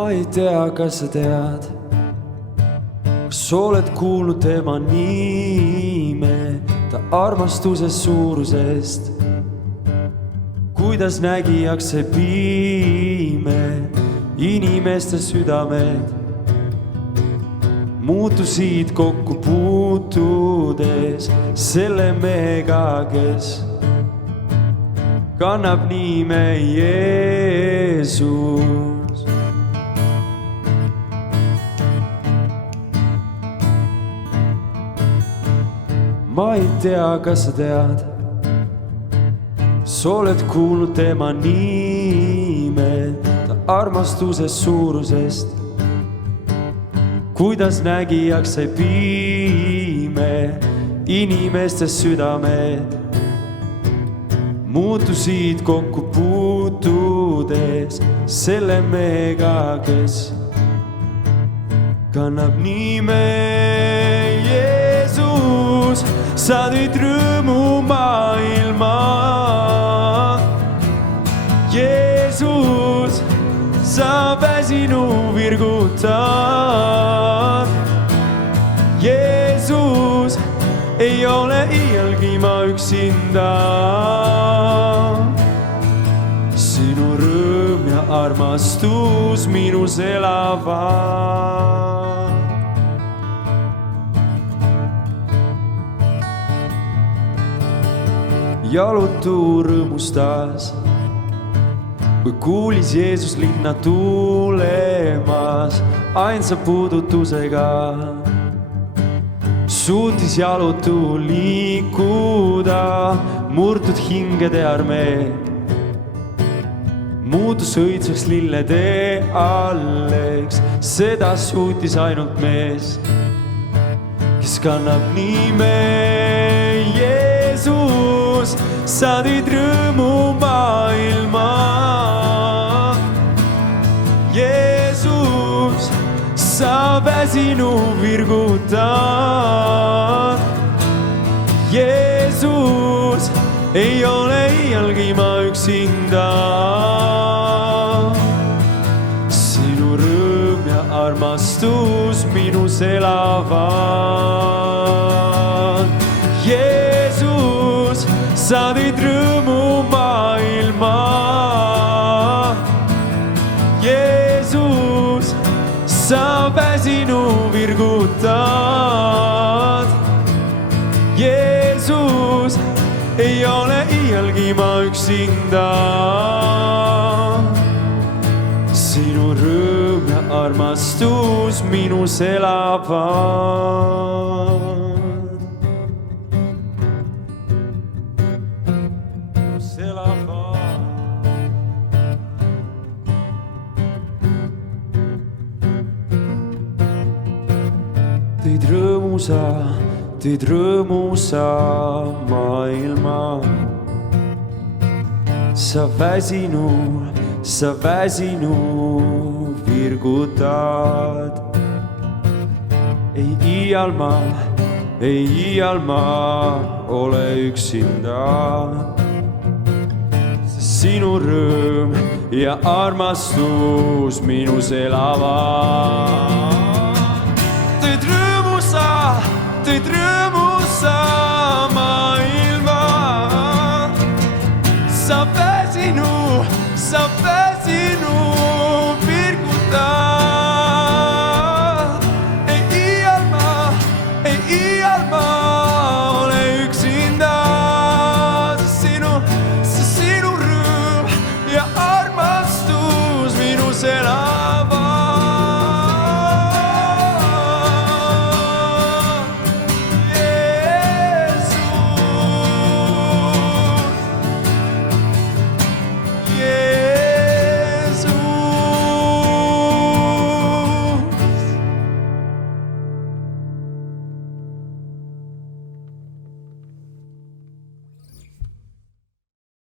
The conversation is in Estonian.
Ma ei tea, kas sa tead, kas oled kuulnud tema nime, ta armastuse suurusest, kuidas nägijaks see pime inimeste südamed muutusid kokku puutudes selle mehega, kes kannab nime Jeesus. Ma ei tea, kas sa tead, sa oled kuulnud tema nime, ta armastuse suurusest, kuidas nägijaks sai pime inimeste südamed muutusid kokku puutudes selle mehega, kes kannab nime Jeesus. Sa tõid rõõmu maailma, Jeesus, sa väsinu virgutad. Jeesus, ei ole iialgi ma üksinda. Sinu rõõm ja armastus minus elavad. Jalutu rõõmustas, kui kuulis Jeesus linna tulemas ainsa puudutusega. Suutis jalutu liikuda murtud hingede armee, muutus õitsvaks lillede alleks, seda suutis ainult mees, kes kannab nime Jeesus. Sa tõid rõõmu maailma, Jeesus, sa väsinu virgutad. Jeesus, ei ole iialgi ma üksinda. Sinu rõõm ja armastus minus elavad. Jeesus, sa tõid rõõmu maailma, Jeesus, sa väsinu virgutad. Jeesus, ei ole iialgi ma üksinda. Sinu rõõm ja armastus minus elavad. Tõid rõõmusa maailma. Sa väsinu virgutad. Ei iial ma ole üksinda. Sinu rõõm ja armastus minus elavad. Tõid rõõmusa, tõid rõõmusa